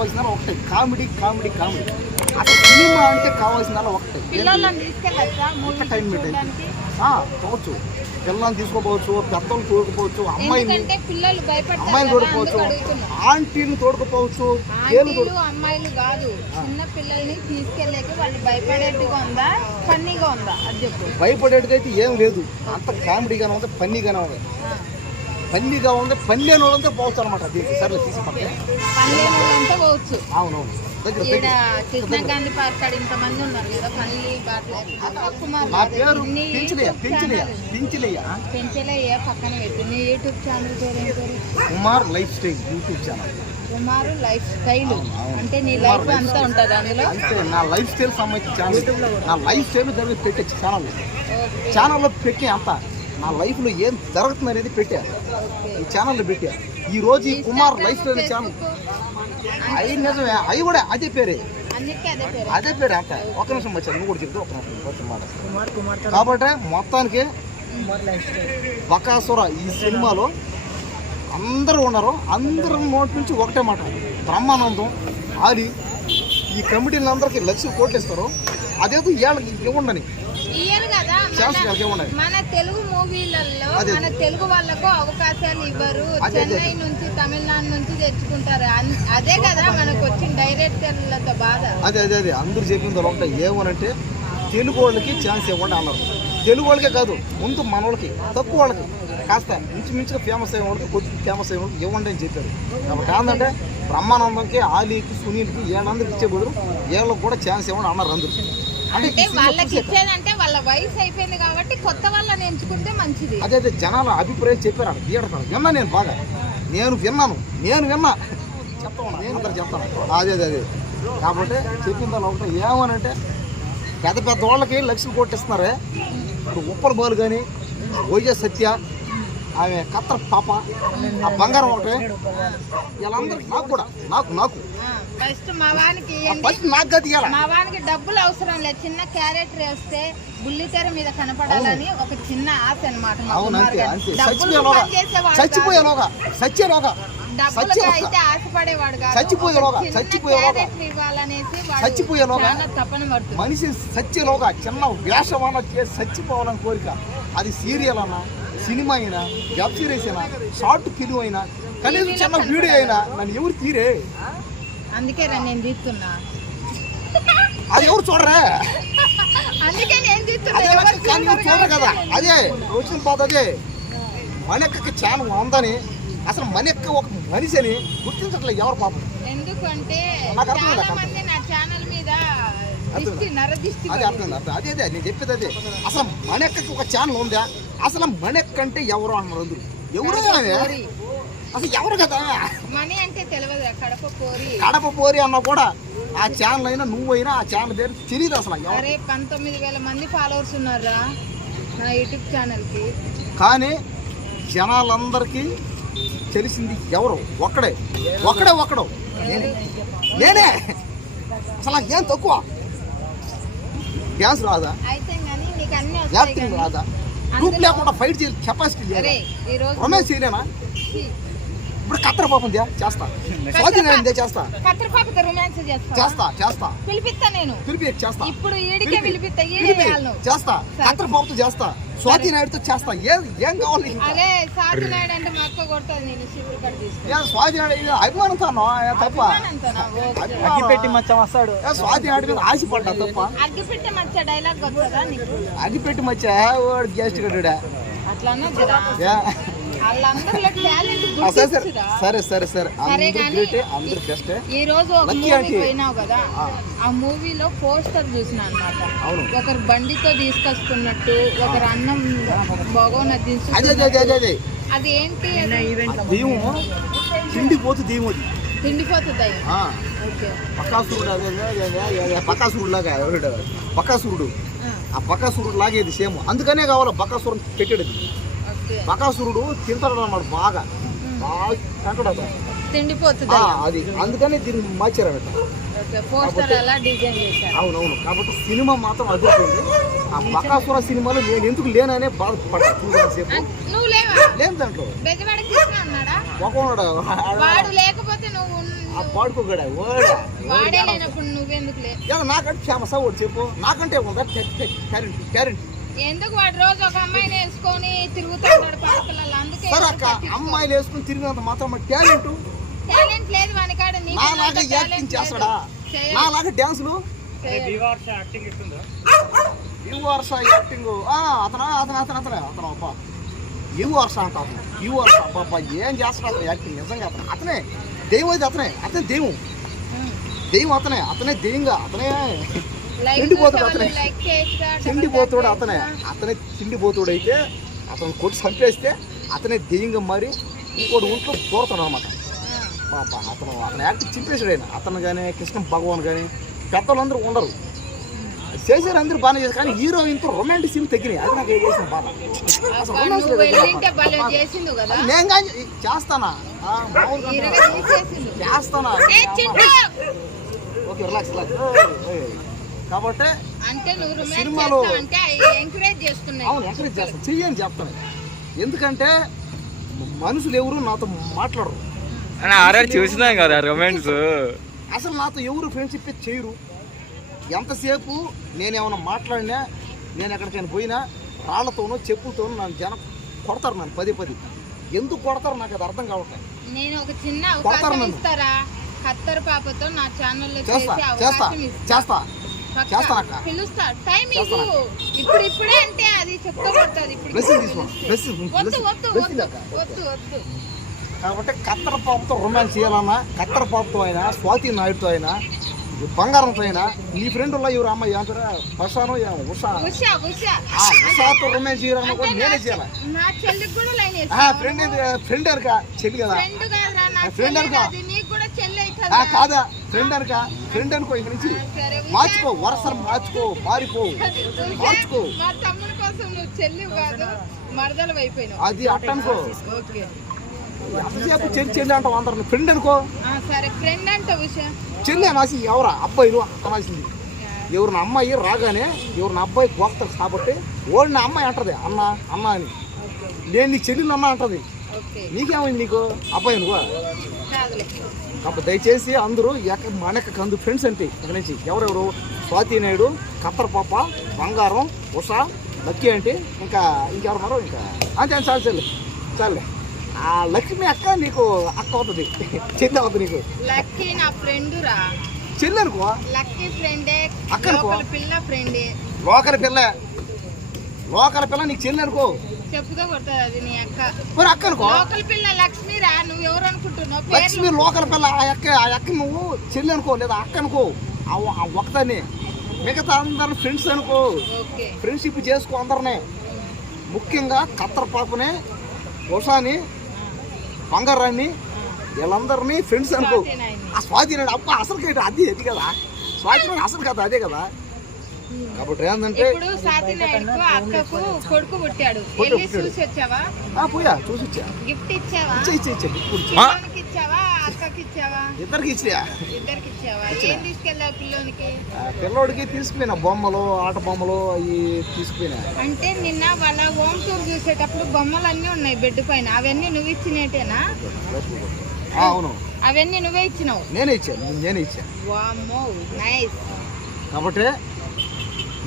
కావాల్సిన ఒకటే. Comedy comedy comedy. అసలు సినిమా అంటే కావాల్సిన ఒకటే. ఆ, పోవచ్చు. పిల్లల్ని తీసుకోపోవచ్చు పెద్దలు తోడుకోపోవచ్చు అమ్మాయిని అమ్మాయిని తోడుకోవచ్చు ఆంటీని తోడుకోపోవచ్చు అమ్మాయిలు కాదు. చిన్న పిల్లల్ని తీసుకెళ్ళాక వాళ్ళు భయపడేట్టుగా ఉందా? ఫన్నీగా ఉందా? అది చెప్పు. భయపడేటిదైతే ఏం లేదు. అంత కామెడీగానే ఉంది ఫన్నీగానే ఉంది. ఫన్నీగా ఉంది పని లేని వాళ్ళంతా పోవచ్చు అనమాట దీనికి. సర్లే తీసి పల్లె పోవచ్చు. అవునవును. పల్లి నా. పేరు పెంచలేయ పెంచలేయ పెంచలేయ పెంచలయ్య పక్కన పెట్టు. నీ యూట్యూబ్ ఛానల్ పేరు Kumar life style YouTube channel. Kumar life style. అంటే నీ లైఫ్ అంతా ఉంటుంది అందులో? అంతే నా లైఫ్ స్టైల్ సంబంధించిన ఛానల్. నా లైఫ్ స్టైల్ జరిగి పెట్టే ఛానల్. ఛానల్లో పెట్టి అంత. నా లైఫ్లో ఏం జరుగుతుంది అనేది పెట్టా. ఈ ఛానల్లో పెట్టా. ఈ రోజు ఈ కుమార్ లైఫ్ స్టైల్ ఛానల్. అవి నిజమే అవి కూడా అదే పేరే. అదే పేరు. అదే పేరు అంత ఒక నిమిషం వచ్చాను నువ్వు కూడా చెప్తే ఒక నిమిషం మాట కాబట్టి మొత్తానికి బకాసుర ఈ సినిమాలో అందరూ ఉన్నారు అందరూ నోటి నుంచి ఒకటే మాట. బ్రహ్మానందం ఆలి ఈ కమిటీలందరికీ లక్ష కోట్లు ఇస్తారు అదేదో ఏళ్ళకి ఇవ్వండి మన- తెలుగు మూవీలలో. మన తెలుగు వాళ్ళకు అవకాశాలు ఇవ్వరు. చెన్నై నుంచి తమిళనాడు నుంచి తెచ్చుకుంటారు. అదే కదా మనకు వచ్చిన డైరెక్టర్లతో బాధ. అదే అదే అదే. అందరూ చెప్పింది ఒకటే ఏమనంటే తెలుగు వాళ్ళకి ఛాన్స్ ఇవ్వండి అన్నారు. తెలుగు వాళ్ళకే కాదు ముందు మన వాళ్ళకి తక్కువ వాళ్ళకి. కాస్త ఇంచుమించుగా ఫేమస్ అయ్యే వాళ్ళకి కొద్దిగా ఫేమస్ అయ్యే వాళ్ళకి ఇవ్వండి అని చెప్పారు. కాబట్టి ఏంటంటే బ్రహ్మానందంకి ఆలీకి సునీల్కి ఏళ్ళందరికి ఇచ్చే బదులు వీళ్ళకి కూడా ఛాన్స్ ఇవ్వండి అన్నారు అందరూ. అంటే వాళ్ళకి ఇచ్చేదంటే వయసు అయిపోయింది కాబట్టి కొత్త వాళ్ళని ఎంచుకుంటే మంచిది. అదే అదే జనాల అభిప్రాయం చెప్పారు అక్కడ థియేటర్ విన్నా నేను బాగా. నేను విన్నాను. నేను విన్నా. చెప్తాను నేను అందరు చెప్తాను. అదే అదే కాబట్టి చెప్పిన దాని ఒకటి ఏమనంటే పెద్ద పెద్ద వాళ్ళకి లక్షలు కొట్టిస్తున్నారే? ఇప్పుడు ఉప్పల బాలు కానీ వైజ సత్య ఆమె కత్తర పాప ఆ బంగారం ఒకటి. వీళ్ళందరికీ నాకు కూడా నాకు నాకు. ఫస్ట్ మా వానికి మా వానికి డబ్బులు అవసరం లేదు. చిన్న క్యారెక్టర్ వేస్తే బుల్లితెర మీద కనపడాలని ఒక చిన్న ఆశ అనమాట మనిషి సత్యలోగా చిన్న వేషమన్న చేసి చచ్చిపోవాలని కోరిక. అది సీరియల్ అన్నా సినిమా అయినా వెబ్ సిరీస్ అయినా షార్ట్ ఫిలిం అయినా కనీసం చిన్న వీడియో అయినా నన్ను ఎవరు తీరే? అందుకే రా నేను తీస్తున్నా. అది ఎవరు చూడరే? అందుకే నేను తీస్తున్నా. చూడరు కదా. అదే వచ్చిన బాధ అదే. మనెక్కకి ఛానల్ ఉందని అసలు మనెక్క ఒక మనిషి అని గుర్తించట్లేదు ఎవరు పాపం ఎందుకంటే చాలా. మంది నా ఛానల్ మీద అదే అర్థం అదే అదే నేను చెప్పేది అదే. అసలు మనెక్కకి ఒక ఛానల్ ఉందా? అసలు మనెక్క అంటే ఎవరు అన్నారు ఎవరు. అసలు ఎవరు కదా? మనీ అంటే తెలియదు కడప కోరి కడప పోరి అన్నా కూడా ఆ ఛానల్ అయినా నువ్వైనా ఆ ఛానల్ పేరు తెలియదు అసలు అరే పంతొమ్మిది వేల మంది ఫాలోవర్స్ ఉన్నారా నా యూట్యూబ్ ఛానల్కి కానీ జనాలందరికీ తెలిసింది ఎవరు? ఒక్కడే. ఒక్కడే ఒక్కడు. నేనే. అసలు ఏం తక్కువ? డ్యాన్స్ రాదా? యాక్టింగ్ రాదా? గ్రూప్ లేకుండా ఫైట్ చేయాలి కెపాసిటీ రొమాన్స్ చేయలేనా? ఇప్పుడు కత్తెర పాపం దే చేస్తా. స్వాతి నేను చేస్తా. కత్తిరిపాపతో రొమాన్స్ చేస్తా. చేస్తా చేస్తా. పిలిపిస్తా నేను. పిలిపి చేస్తా. ఇప్పుడు పిలిపి, పిలిపిస్తా. చేస్తా. కత్తెర పాపతో చేస్తా. స్వాతి నాయుడుతో చేస్తా. ఏం ఏం కావాలి? అరే సాటి నాయుడు అంటే మా అక్క కొడుతుంది నేను షిఫ్ట్ కట్ తీసుకుంటా స్వాతి నాయుడు అభిమానంతో తప్ప. అభిమానంతోనా? ఓకే. అగ్గి పెట్టి మచ్చ వస్తాడు. స్వాతి నాయుడు మీద ఆశపడ్డా తప్ప? అగ్గి పెట్టే మచ్చ డైలాగ్ వస్తుందా నీకు? అగ్గి పెట్టి మచ్చ గెస్ట్ కట్టుడా అట్లా సరే సరే. సరే సరే సరే. సరే అందరు బెస్టే. ఈ రోజు ఒక మూవీ. పోయినావు కదా? ఆ. మూవీలో పోస్టర్ చూసిన అన్నమాట. అవును. ఒకరు బండితో తీసుకొస్తున్నట్టు ఒకరు అన్నం భగవన్ అదే అదే ఏంటి? దెయ్యం తిండి పోతు దెయ్యం అది. తిండిపోతుంది అయ్యి ఆ, ఓకే. పక్కాసురుడు అదే పక్కాసురుడు లాగా? పక్కాసురుడు. ఆ, బకాసురుడు లాగేది సేమ్. అందుకనే కావాలి బకాసురుడు పెట్టాడు బకాసురుడు తింటాడు అన్నమాట బాగా. బాగా అతను. తిండిపోతుంది అయ్యి. అది. అందుకనే దీన్ని మార్చారు అవునవును. కాబట్టి సినిమా మాత్రం అదిరిపోయింది ఆ బకాసుర సినిమాలో నేను ఎందుకు లేననే బాధపడ్డా చూసేసేపు అన్- నువ్వు లేవా? లేని దాంట్లో. వాడు పాడుకోగడా? వాడే నాకంటే ఫేమస్ ఒకటి చెప్పు. నాకంటే ఉందా క్యారెంట్ క్యారెంట్ ఎందుకు వాడు రోజు ఒక అమ్మాయిని వేసుకొని తిరుగుతుంటాడు పార్కులలో? అందుకే సరే అక్క అమ్మాయిలు వేసుకుని తిరిగినంత మాత్రం టాలెంట్ టాలెంట్ లేదు వానికాడ నీకు నాలాగా యాక్టింగ్ చేస్తాడా. నాలాగా డ్యాన్సులు? చేయడు. You Varsha acting. అతను అతను అతను అతనే అతను అబ్బా. యు వర్ష అంట అతను యు వర్ష అబ్బా ఏం చేస్తాడు అతను యాక్టింగ్? నిజంగా అతను అతనే. దెయ్యం అయితే అతనే అతనే దెయ్యం. ఉమ్. దెయ్యం అతనే అతనే దెయ్యంగా అతనే తిండిపోతాడు అతనే. తిండిపోతాడు అతనే. అతనే తిండిపోతాడు అయితే అతను కొట్టి చంపేస్తే అతనే దెయ్యంగా మారి ఇంకోటి ఒంట్లో పోతాడు అనమాట అతను అతను యాక్టింగ్ చింపేశాడు ఆయన. అతను కానీ కృష్ణ భగవాన్ కానీ పెద్దలందరూ ఉండరు. చేశారు అందరూ బాగానే చేశారు కానీ హీరోయిన్తో రొమాంటిక్ సీన్ తగ్గినాయి. అది నాకు వేసిన బాధ నేను కానీ చేస్తానా? చేస్తానా! ఓకే రిలాక్స్ రిలాక్స్ కాబట్టి సినిమాలో- ఎంకరేజ్ చేస్తున్నాయి. అవును ఎంకరేజ్ చేస్తాను చెయ్యని చెప్తాను ఎందుకంటే మనుషులు ఎవరు నాతో మాట్లాడరు. చూసినాం కదా రొమాన్స్ అసలు నాతో ఎవరు ఫ్రెండ్షిప్ చేయరు. ఎంతసేపు నేనేమైనా మాట్లాడినా నేను ఎక్కడికైనా పోయినా రాళ్ళతోనో చెప్పులతోనో నన్ను జనం కొడతారు నన్ను పది పది. ఎందుకు కొడతారు నాకు అది అర్థం కావట్లేదు. నేను ఒక చిన్న కొడతారు అవకాశం. ఇస్తారా? ఖత్తర్ పాపతో నా ఛానల్లో చేస్తా చేసి చేస్తా చేస్తా. పిలుస్తా టైం చేస్తానక్క. ఇవ్వు. ఇప్పుడు ఇప్పుడే అంటే అది చెప్పుకోబడుతుంది ఇప్పుడు. బ్లెస్సింగ్ తీసుకో. బ్లెస్సింగ్ వద్దు వద్దు బ్లెస్సింగ్ వద్దు అక్క వద్దు వద్దు. కాబట్టి కత్తెర పాపతో రొమాన్స్ చేయాలన్నా కత్తెర పాపతో అయినా స్వాతి నాయుడుతో అయినా బంగారంతో అయినా నీ ఫ్రెండ్ వల్ల ఎవరు అమ్మాయి అంటారా ఉషా. ఉషాతో రొమాన్స్ చేయాలన్నా కూడా నేనే చేయాలి? ఫ్రెండ్ ఫ్రెండ్ అనక చెల్లి కదా. ఫ్రెండ్ అనుకో. కాదు? ఫ్రెండ్ అనక ఫ్రెండ్ అనుకో ఇక నుంచి. మార్చుకో వరసలు మార్చుకో మారిపో మార్చుకో. మా తమ్ముడి కోసం నువ్వు చెల్లి కాదు మరదలు అయిపోయినావు. అది అట్టనుకో ఓకే. ఎంతసేపు చెల్లి చెల్లి అంటావు అందరు ఫ్రెండ్ అనుకో. సరే ఫ్రెండ్ చెల్లి అనాసి ఎవరా? అబ్బాయిలు అనాల్సింది ఎవరిన అమ్మాయి రాగానే ఎవరిన అబ్బాయి గోక్తారు కాబట్టి ఓడిన అమ్మాయి అంటది అన్న అన్న అని. నేను నీ చెల్లిని అన్న అంటది. నీకేమైంది నీకు? అబ్బాయి నువ్వు? కాబట్టి దయచేసి అందరూ ఎక్క మనక కందు ఫ్రెండ్స్ అంటే ఇక్కడ నుంచి ఎవరెవరు? స్వాతి నాయుడు కత్తర్ పాప బంగారం ఉష లక్కీ అంటే ఇంకా ఇంకెవరున్నారో? ఇంకా అంతే చాలు చాలు చాలు. ఆ లక్ష్మి అక్క నీకు అక్క అవుతుంది. చెల్లి అవుతుంది నీకు. లక్కీ నా ఫ్రెండ్ రా. చెల్లి అనుకో. లక్కీ ఫ్రెండే. లోపల పిల్ల ఫ్రెండే లోకల్ పిల్ల. లోకల్ పిల్ల నీకు చెల్లి అనుకో. చెప్పుతో కొడుతుంది అది నీ అక్క. మరి అక్క అనుకో లోకల్ పిల్ల లక్ష్మి రా నువ్వు ఎవరు అనుకుంటున్నావు? లక్ష్మి లోకల్ పిల్ల ఆ అక్క ఆ అక్క నువ్వు చెల్లి అనుకో లేదా అక్క అనుకో ఒక్కదాన్ని మిగతా అందరు ఫ్రెండ్స్ అనుకో. ఫ్రెండ్షిప్ చేసుకో అందరినీ. ముఖ్యంగా కత్తర్ పాపని ఉషాని బంగారాన్ని వీళ్ళందరినీ ఫ్రెండ్స్ అనుకో. ఆ స్వాతి అబ్బా అసలు అది అది కదా. స్వాతి అసలు కదా అదే కదా. కాబట్టి ఏంటంటే ఇప్పుడు సాతి నాయుడుకు అక్కకు కొడుకు పుట్టాడు. వెళ్ళి. చూసి వచ్చావా? పోయా చూసి ఇచ్చా గిఫ్ట్ ఇచ్చావా? ఇచ్చే ఇచ్చే ఇచ్చే ఇప్పుడు ఇచ్చే. పిల్లోనికి ఇచ్చావా అక్కకి ఇచ్చావా? ఇద్దరికి ఇచ్చా ఇద్దరికి ఇచ్చావా? ఏం తీసుకెళ్ళావు పిల్లోనికి? ఆ పిల్లోడికి తీసుకుపోయినా బొమ్మలు ఆట బొమ్మలు అవి తీసుకుపోయినా. అంటే నిన్న వాళ్ళ హోమ్ టూర్ చూసేటప్పుడు బొమ్మలన్నీ ఉన్నాయి బెడ్ పైన. అవన్నీ నువ్వు ఇచ్చినట్టేనా? అవును. అవన్నీ నువ్వే ఇచ్చినావు. నేనే ఇచ్చాను నేనే ఇచ్చా. వామ్మో నైస్ కాబట్టి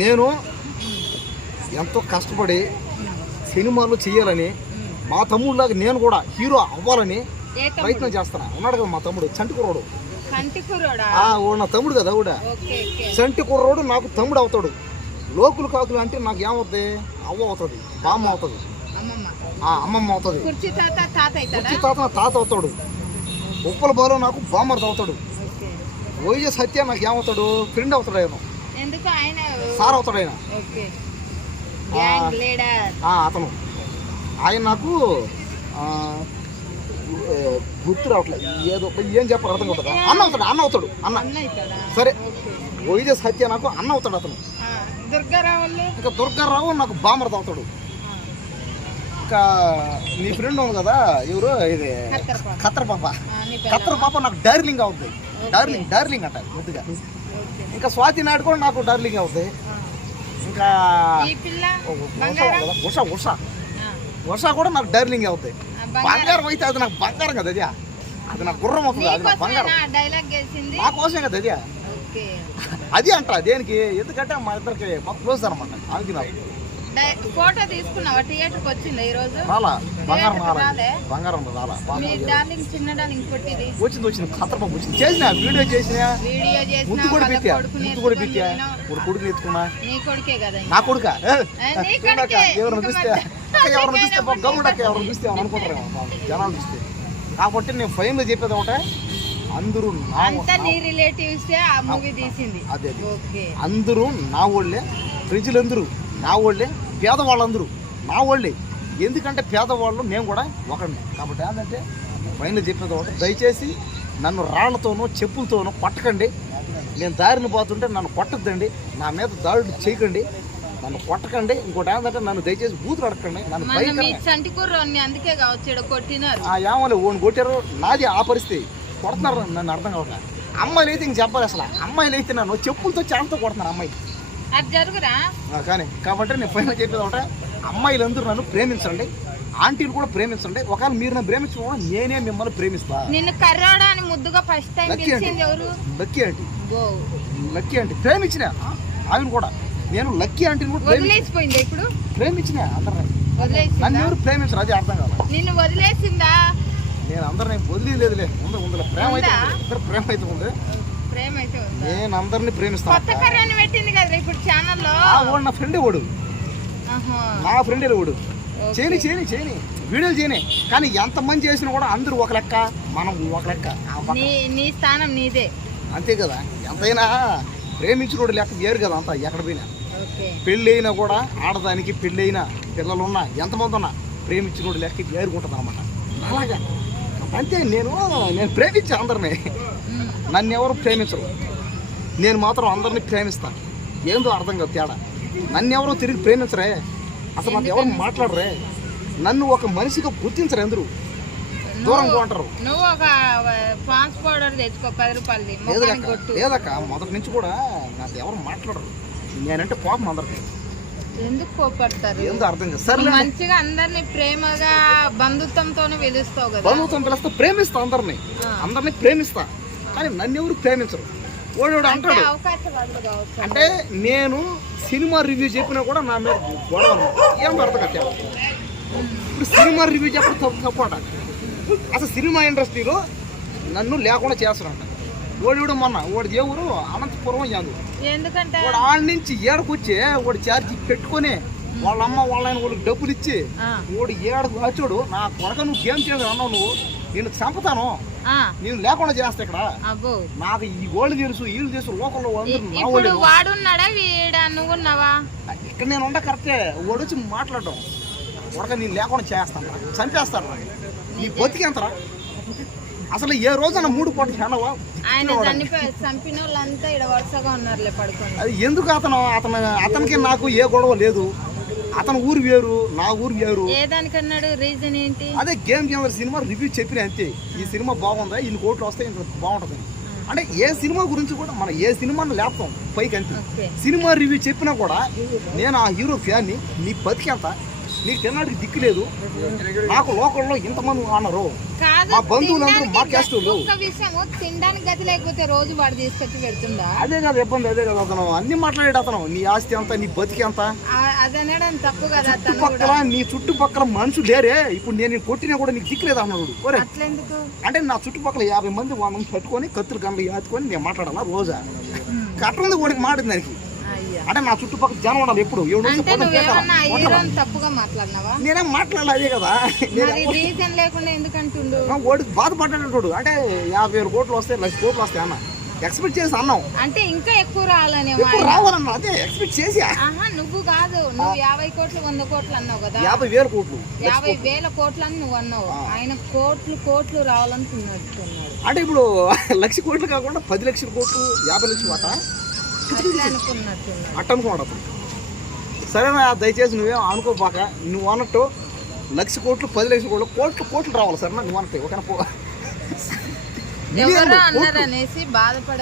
నేను ఎంతో కష్టపడి సినిమాలు చేయాలని మా తమ్ముడిలాగా నేను కూడా హీరో అవ్వాలని ప్రయత్నం చేస్తాను ఉన్నాడు కదా మా తమ్ముడు చంటి కుర్రోడు. నా తమ్ముడు కదా కూడా చంటి కుర్రోడు నాకు తమ్ముడు అవుతాడు. లోకులు కాకులు అంటే నాకు ఏమవుతుంది? అవ్వ అవుతుంది బామ్మ అవుతుంది. అమ్మమ్మ. ఆ అమ్మమ్మ అవుతుంది. కుర్చీ తాత నా తాత అవుతాడు. ఉప్పల బాలో నాకు బామ్మర్ది అవుతాడు. వైజ సత్య నాకు ఏమవుతాడు? ఫ్రెండ్ అవుతాడు ఆయన ఎందుకు? ఆయన సార్ అవుతాడు ఆయన. అతను. ఆయన నాకు గుర్తు రావట్లేదు ఏదో ఏం చెప్పాలి అర్థం అవుతాడు అన్న అవుతాడు అన్న అవుతాడు అన్న. సరే. వైజ సత్య నాకు అన్న అవుతాడు అతను. ఇంకా దుర్గారావు నాకు బామర్ది అవుతాడు. ఇంకా నీ ఫ్రెండ్ ఉంది కదా ఎవరు? ఇది కత్తెర పాప. కత్తర్ పాప. నాకు డార్లింగ్ అవుతుంది డార్లింగ్ డార్లింగ్ అంట ముద్దుగా ఇంకా స్వాతి నాయుడు కూడా నాకు డార్లింగ్ అవుతుంది. ఇంకా ఉష ఉష ఉష కూడా నాకు డార్లింగ్ అవుతాయి. బంగారం. అయితే అది నాకు బంగారం కదా అది అది నా గుర్రం అవుతుంది అది నా బంగారం. నా కోసమే కదా అది అది అంటారా దేనికి? ఎందుకంటే మా ఇద్దరికి మాకు క్లోజ్ అనమాట. ఆమెకి నాకు డై- ఫోటో తీసుకున్నావా? థియేటర్కి వచ్చిందా ఈ రోజు రాలా. బంగారం రాలే? బంగారం రాలా. మీ డార్లింగ్ చిన్న డార్లింగ్ పుట్టిది వచ్చింది వచ్చింది. ఖతర్బాబు వచ్చింది. చేసిన? వీడియో చేసిన? వీడియో చేసిన ముద్దు కూడా పెట్టా ముద్దు కూడా పెట్టా. ఇప్పుడు కొడుకుని ఎత్తుకున్నా? నీ కొడుకే కదా నా కొడుక? కొడుకే. ఇంకా చూస్తే? ఎవరిని చూస్తే? గమ్ముడక్క ఎవరిని చూస్తే? ఏమని అనుకుంటారేమో జనాలు చూస్తే. కాబట్టి నేను ఫైన్లో చెప్పేది ఒకటే. అందరూ నా అంతా నీ రిలేటివ్స్ ఆ మూవీ తీసింది. అదే అందరూ నా వాళ్ళే. ప్రజలందరూ నా వాళ్ళే పేదవాళ్ళందరూ. నా వాళ్ళే. ఎందుకంటే పేదవాళ్ళు నేను కూడా ఒకడిని కాబట్టి ఏంటంటే ఫైనల్ చెప్పేది ఒకటి దయచేసి నన్ను రాళ్ళతోనూ చెప్పులతోనూ కొట్టకండి. నేను దారిని పోతుంటే నన్ను కొట్టద్దండి. నా మీద దాడులు చేయకండి. నన్ను కొట్టకండి. ఇంకోటి ఏంటంటే నన్ను దయచేసి బూతులు అడగండి నన్ను మీ అందుకే కావచ్చు కొట్టినారు. ఏమలే ఓన్ కొట్టారు. నాది ఆ పరిస్థితి. కొడుతున్నారు నన్ను అర్థం కావట్లేదు అమ్మాయిలు అయితే ఇంక చెప్పాలి అసలు. అమ్మాయిలు అయితే నన్ను చెప్పులతో చాంతో కొడుతున్నారు అమ్మాయి అది జరుగురా? కానీ కాబట్టి నేను ఫైనల్ చెప్పేది ఒకటే. అమ్మాయిలందరూ నన్ను ప్రేమించండి ఆంటీలు కూడా ప్రేమించండి ఒకవేళ మీరు నన్ను ప్రేమించడం నేనే మిమ్మల్ని ప్రేమిస్తా. నిన్ను కర్రోడా అని ముద్దుగా ఫస్ట్ టైం లక్కీ ఎవరు? Lucky aunty. Lucky aunty. ప్రేమించిన ఆమెను కూడా. నేను లక్కీ ఆంటీని కూడా ప్రేమి వదిలేసిపోయిందా ఇప్పుడు? ప్రేమించిన అందరిని. నన్ను వదిలేసిందా ఎవరు ప్రేమించరు అది అర్థం కావాలి. నిన్ను వదిలేసిందా? నేను అందరిని వదిలేదులే. ఉంది ఉందిలే ప్రేమ అయితే ఉందా? ఉంది. ఇద్దరు ప్రేమ అయితే ఉంది ప్రేమ అయితే ఉందా? నేను అందరిని ప్రేమిస్తాను కొత్త పెట్టింది కదా ఇప్పుడు ఛానల్లో? వాడు నా ఫ్రెండే వాడు. నా ఫ్రెండే వాడు. చేయని చేయని చేయని వీడియోలు చేయని కానీ ఎంతమంది చేసినా కూడా అందరూ ఒక లెక్క మనం ఒక లెక్క. నీ స్థానం నీదే. అంతే కదా. ఎంతైనా ప్రేమించినోడు లెక్క వేరు కదా అంతా ఎక్కడ పోయినా. పెళ్ళి అయినా కూడా ఆడదానికి పెళ్ళి అయినా పిల్లలు ఉన్నా ఎంతమంది ఉన్నా ప్రేమించినోడు లెక్క వేరుకుంటుంది అనమాట అలాగా. అంతే నేను నేను ప్రేమించా అందరినీ. నన్ను ఎవరు ప్రేమించరు. నేను మాత్రం అందరినీ ప్రేమిస్తాను ఏందో అర్థం కాదు తేడా. నన్ను ఎవరు తిరిగి ప్రేమించరే? అసలు నాకు ఎవరు మాట్లాడరే? నన్ను ఒక మనిషిగా గుర్తించరు అందరూ. దూరంగా ఉంటారు నువ్వు ఒక పాన్స్ పౌడర్ తెచ్చుకో పది రూపాయలది. లేదక్క మొదటి నుంచి కూడా నాకు ఎవరు మాట్లాడరు. నేనంటే కోపం అందరికి. ఎందుకు కోపడతారు? ఏందో అర్థం కాదు. సర్లే. మంచిగా అందరిని ప్రేమగా బంధుత్వంతోనే పిలుస్తావు కదా. బంధుత్వం పిలుస్తా ప్రేమిస్తా అందరిని. అందరిని ప్రేమిస్తా. కానీ నన్ను ఎవరు ప్రేమించరు? వాడు అంటే అంటాడు? అంటే నేను సినిమా రివ్యూ చెప్పినా కూడా నా మీద గొడవ. ఏం అర్థం కాదు ఇప్పుడు సినిమా రివ్యూ చెప్పడం తప్పు తప్పు అంట అసలు సినిమా ఇండస్ట్రీలో నన్ను లేకుండా చేస్తారంట వాడు కూడా మొన్న వాడు ఏ ఊరు అనంతపురం యాదు ఎందుకంటే? వాడు ఆడ నుంచి ఏడకొచ్చి వాడు ఛార్జీ పెట్టుకొని వాళ్ళ అమ్మ వాళ్ళ ఆయన వాళ్ళకి డబ్బులు ఇచ్చి వాడు ఏడకు వచ్చాడు. నా కొడక నువ్వు గేమ్ చేయదు అన్నావు నువ్వు నేను చంపుతాను. ఆ, నేను లేకుండా చేస్తా ఇక్కడ. నాకు ఈ గోల్డ్ తెలుసు వీళ్ళు తెలుసు లోకల్లో వాడున్నాడా వీడా నువ్వున్నావా ఇక్కడ నేను ఉండ కరెక్టే. వాడు వచ్చి మాట్లాడడం కొడక నేను లేకుండా చేస్తాను చంపేస్తాను నీ బతికేంతరా అసలు ఏ రోజున మూడు పూట హేనవా ఆయన చనిపోయి చంపిన వాళ్ళంతా ఇక్కడ వరుసగా ఉన్నారులే పడుకొని. అది ఎందుకు అతను అతను అతనికి నాకు ఏ గొడవ లేదు. అతను ఊరు వేరు నా ఊరు వేరు. ఏదానికన్నాడు రీజన్ ఏంటి? అదే గేమ్ చేంజర్ సినిమా రివ్యూ చెప్పిన అంతే. ఈ సినిమా బాగుందా? ఇన్ని కోట్లు వస్తే ఇంకా బాగుంటుంది అంటే ఏ సినిమా గురించి కూడా మనం ఏ సినిమాను లేపుతాం? పైకి అంతే. సినిమా రివ్యూ చెప్పినా కూడా నేను ఆ హీరో ఫ్యాన్ని నీ బతికెంత? నీకు తిన్నాడికి దిక్కు లేదు. నాకు లోకల్లో ఇంతమంది అన్నారు మా బంధువులందరూ మా తినడానికి గతి లేకపోతే రోజు వాడు తీసుకొచ్చి పెడుతుందా? అదే కదా ఇబ్బంది అదే కదా అతను. అన్ని మాట్లాడాడు అతను. నీ ఆస్తి ఎంత నీ బతికి ఎంత? తప్పు కదా చుట్టుపక్కల నీ చుట్టుపక్కల మనుషులు లేరే. ఇప్పుడు నేను కొట్టినా కూడా నీకు దిక్కులేదు అన్నాడు. ఒరే అట్లెందుకు? అంటే నా చుట్టుపక్కల యాభై మంది మంది పట్టుకొని కత్తులు గంటలు యాతుకొని నేను మాట్లాడాలా రోజా? కట్టంది వాడికి మాడింది దానికి? అంటే నా చుట్టుపక్కల జనం ఉండాలి ఎప్పుడు? నేనేం మాట్లాడాలి అదే కదా. వాడికి బాధపడ్డాడు అంటే యాభై వేల కోట్లు వస్తాయి లక్ష కోట్లు వస్తాయి అన్న. ఎక్స్పెక్ట్ చేసి అన్నాం అంటే ఇంకా ఎక్కువ రావాలని ఎక్కువ రావాలన్నా అదే ఎక్స్పెక్ట్ చేసి. నువ్వు కాదు. నువ్వు యాభై కోట్లు వంద కోట్లు అన్నావు కదా. యాభై వేల కోట్లు యాభై వేల కోట్లు అని నువ్వు అన్నావు. ఆయన కోట్లు కోట్లు రావాలనుకున్నట్టున్నాడు అంటే ఇప్పుడు లక్ష కోట్లు కాకుండా పది లక్షల కోట్లు యాభై లక్షలు అట అట్ట అతను సరేనా దయచేసి నువ్వేం అనుకోబాక నువ్వు అన్నట్టు లక్ష కోట్లు పది లక్షల కోట్లు కోట్లు కోట్లు రావాలి సరేనా? నువ్వు అన్నట్టు ఒక బాధపడ